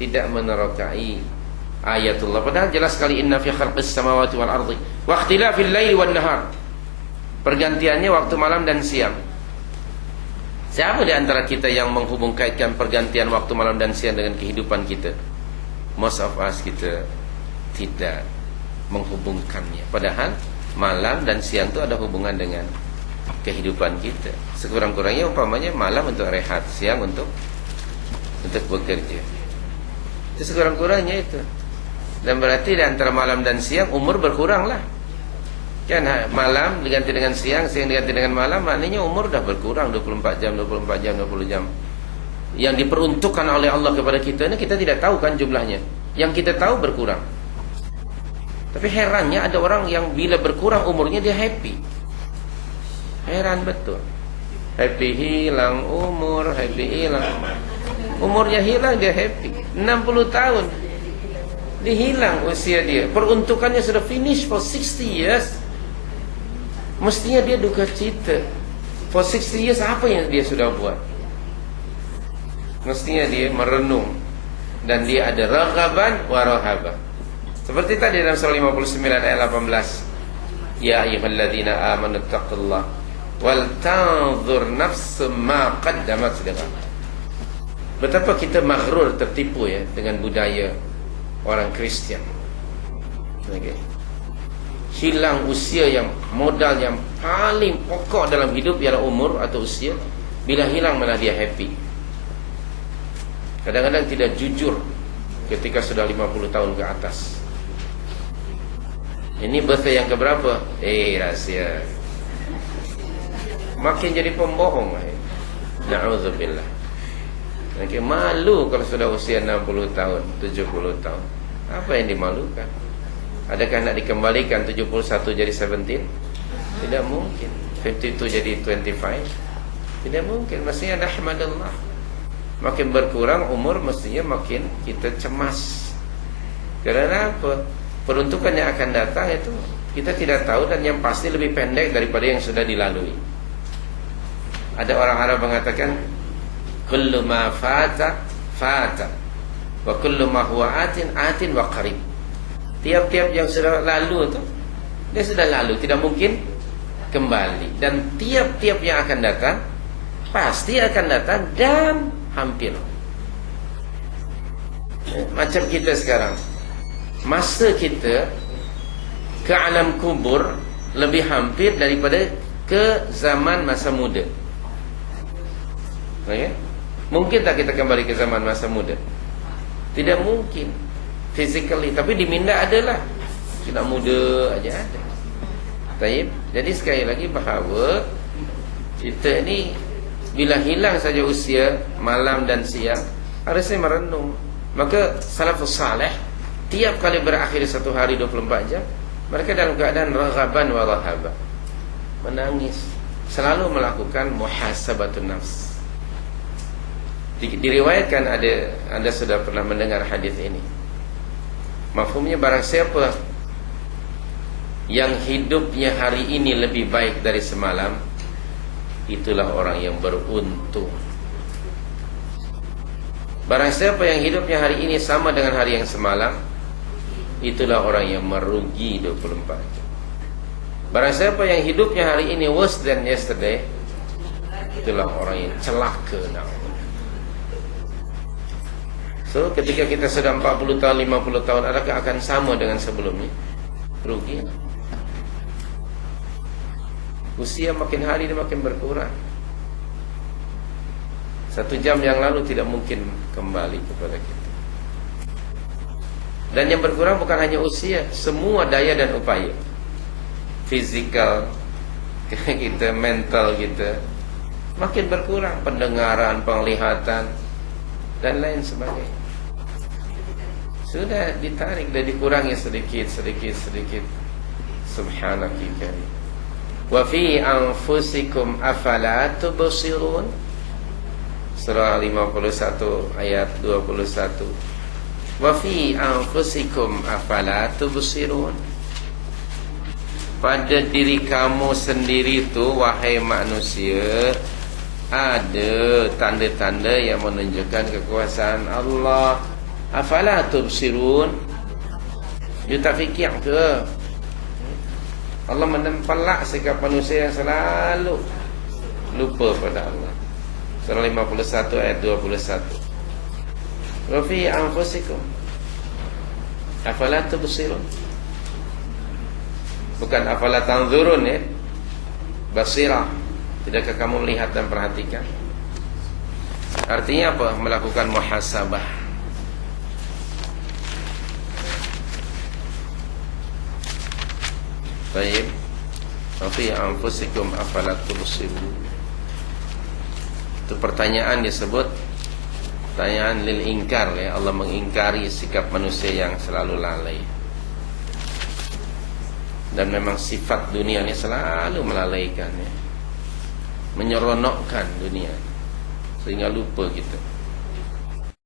tidak menerokai ayatullah. Padahal jelas sekali inna fi khalqis samawati wal ardi wa ikhtilafil laili wan nahar. Pergantiannya waktu malam dan siang. Siapa di antara kita yang menghubung-kaitkan pergantian waktu malam dan siang dengan kehidupan kita? Most of us kita tidak menghubungkannya. Padahal malam dan siang itu ada hubungan dengan kehidupan kita. Sekurang-kurangnya umpamanya malam untuk rehat, siang untuk bekerja. Itu sekurang-kurangnya itu. Dan berarti di antara malam dan siang umur berkurang lah. Kan malam diganti dengan siang, siang diganti dengan malam, maknanya umur dah berkurang 24 jam, 24 jam, 20 jam. Yang diperuntukkan oleh Allah kepada kita ini kita tidak tahu kan jumlahnya. Yang kita tahu berkurang. Tapi herannya ada orang yang bila berkurang umurnya dia happy. Heran betul. Happy hilang umur, happy hilang. Umurnya hilang dia happy. 60 tahun. Dia hilang usia dia. Peruntukannya sudah finish for 60 years. Mestinya dia duka cita. For 60 years apa yang dia sudah buat? Mestinya dia merenung. Dan dia ada raghaban wa rahaban. Seperti tadi dalam surah 59 ayat 18. Ya ayyuhalladzina amanu taqullaha wal tanzur nafsum ma qaddamat lighad. Betapa kita maghrur, tertipu ya dengan budaya orang Kristian. Okay. Hilang usia yang modal yang paling pokok dalam hidup ialah umur atau usia. Bila hilang malah dia happy. Kadang-kadang tidak jujur ketika sudah 50 tahun ke atas. Ini birthday yang keberapa? Rahsia. Makin jadi pembohong. Na'udzubillah. Okay, malu kalau sudah usia 60 tahun, 70 tahun. Apa yang dimalukan? Adakah nak dikembalikan 71 jadi 17? Tidak mungkin. 52 jadi 25? Tidak mungkin. Mestinya nahmadallah. Makin berkurang umur mestinya makin kita cemas. Karena apa? Peruntukan yang akan datang itu kita tidak tahu dan yang pasti lebih pendek daripada yang sudah dilalui. Ada orang Arab mengatakan kullu ma fata fata wa kullu ma huwa atin wa qarib. Tiap-tiap yang sudah lalu itu dia sudah lalu, tidak mungkin kembali. Dan tiap-tiap yang akan datang pasti akan datang dan hampir. Macam kita sekarang, masa kita ke alam kubur lebih hampir daripada ke zaman masa muda. Okay? Mungkin tak kita kembali ke zaman masa muda? Tidak mungkin physically, tapi di minda adalah. Kita muda aja ada. Taib. Jadi sekali lagi bahawa kita ni bila hilang saja usia malam dan siang harusnya merenung. Maka salafus salih tiap kali berakhir satu hari 24 jam mereka dalam keadaan raghaban wa rahaban, menangis, selalu melakukan muhasabatun nafs. Diriwayatkan ada, anda sudah pernah mendengar hadis ini. Mafhumnya barang siapa yang hidupnya hari ini lebih baik dari semalam, itulah orang yang beruntung. Barang siapa yang hidupnya hari ini sama dengan hari yang semalam, itulah orang yang merugi 24 jam. Barang siapa yang hidupnya hari ini worse than yesterday, itulah orang yang celaka. So ketika kita sudah 40 tahun, 50 tahun, adakah akan sama dengan sebelumnya? Rugi. Usia makin hari dia makin berkurang. 1 jam yang lalu tidak mungkin kembali kepada kita. Dan yang berkurang bukan hanya usia, semua daya dan upaya. Fizikal kita, mental kita makin berkurang, pendengaran, penglihatan dan lain sebagainya. Sudah ditarik dan dikurangi sedikit. Subhanaki karim. Wa fi anfusikum afala tubsirun. Surah 51 ayat 21. Wa fi anfusikum afala tubsirun. Pada diri kamu sendiri tu wahai manusia ada tanda-tanda yang menunjukkan kekuasaan Allah. Afala tubsirun? You tak fikir ke? Allah menempelak sikap manusia yang selalu lupa pada Allah. Surah 51 ayat 21. Wa fi anfusikum afala tubsirun. Bukan afala tanzurun ya. Basirah. Tidakkah kamu melihat dan perhatikan? Artinya apa? Melakukan muhasabah. Baik. Wa fi anfusikum afala tubsirun. Itu pertanyaan disebut pertanyaan lil ingkar ya. Allah mengingkari sikap manusia yang selalu lalai. Dan memang sifat dunia ini selalu melalaikan ya. Menyeronokkan dunia sehingga lupa kita.